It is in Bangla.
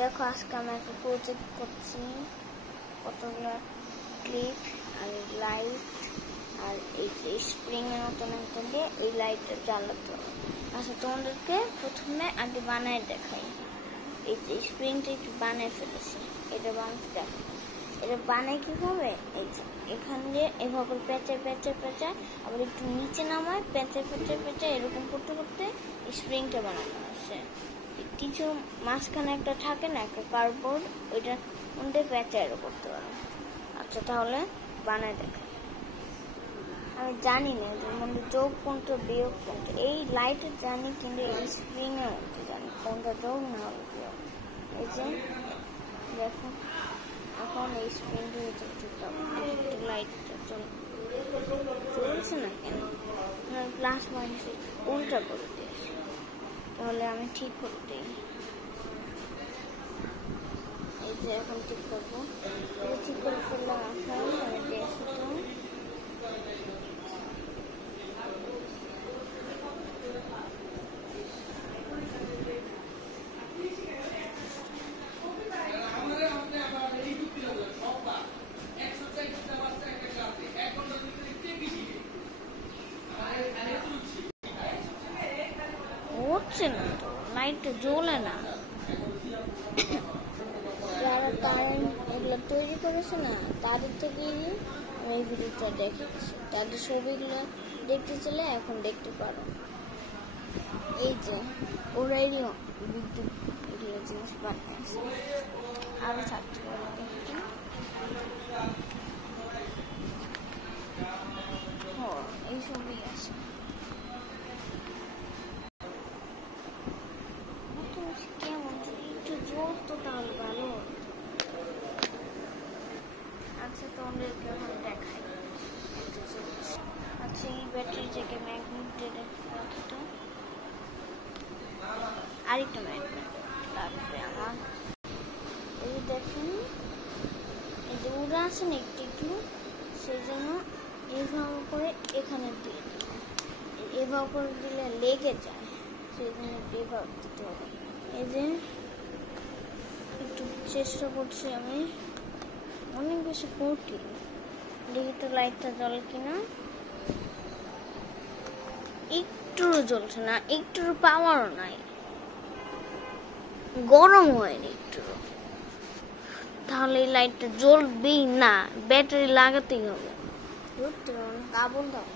দেখো আজকে আমি একটা প্রজেক্ট করছি, কতগুলো ক্লিপ আর লাইট আর এই যে স্প্রিং এর মতন একটা দিয়ে এই লাইটটা জ্বালাতে হবে। আচ্ছা তোমাদেরকে প্রথমে আগে বানায় দেখাই। এই যে স্প্রিংটা একটু বানায় ফেলেছি, এটা বানাতে দেখো। এটা বানায় কিভাবে, এই যে এখান দিয়ে এভাবে পেঁচায় পেঁচায় পেঁচায় আবার একটু নিচে নামায় পেঁচায় পেঁচায় পেঁচায় এরকম করতে করতে স্প্রিংটা বানানো আছে। কিছু মাঝখানে একটা থাকে না একটা কার্ডবোর্ড, ওইটা উন্ডে পেঁচায় এরকম করতে পারো। আচ্ছা তাহলে বানায় দেখো। আমি জানি না এর মধ্যে যোগ কোনটা বিয়োগ কোনটা, এই লাইটের জানি কিন্তু এই স্প্রিং এর মধ্যে জানি কোনটা যোগ না হলে বিয়োগ। এই যে দেখো এখন এই স্প্রিংটা একটু লাইটটা চলছে না কেন, প্লাস মাইনাস উল্টা করে দিয়েছি, তাহলে আমি ঠিক করে দিই। এই যে এখন ঠিক করবো, ঠিক করে ফেললাম। এখন আমি দেখি তো হচ্ছে না, তো লাইটটা জ্বলে না। যারা কারেন্ট এগুলো তৈরি করেছে না তাদের থেকেই আমি এই ভিডিওটা দেখেছি, তাদের ছবিগুলো দেখতে চলে এখন দেখতে পারো। এই যে ওরাই বিদ্যুৎ এগুলো জিনিস বানিয়েছে, আরো থাকতে পারে দেখতে। এই ছবি আছে, কেমন একটু জোর তো তাহলে ভালো। আচ্ছা তোমাদেরকে এখন দেখাই। আচ্ছা এই ব্যাটারি থেকে ম্যাগনেটের রাখিটা আরেকটা ম্যাগনেট লাগবে আমার। এই যে দেখেন এই যে উড়া আছে না একটু একটু, সেই জন্য এইভাবে করে এখানে দিয়ে দেবো। এভাবে করে দিলে লেগে যায়, সেই জন্য এভাবে দিতে হবে। এই যে একটু চেষ্টা করছি আমি, অনেক বেশি কঠিন। দেখি তো লাইটটা জ্বলে কিনা। একটুও জ্বলছে না, একটুর পাওয়ারও নাই, গরম হয়নি একটু। তাহলে এই লাইটটা জ্বলবেই না, ব্যাটারি লাগাতেই হবে। কাবল দাও।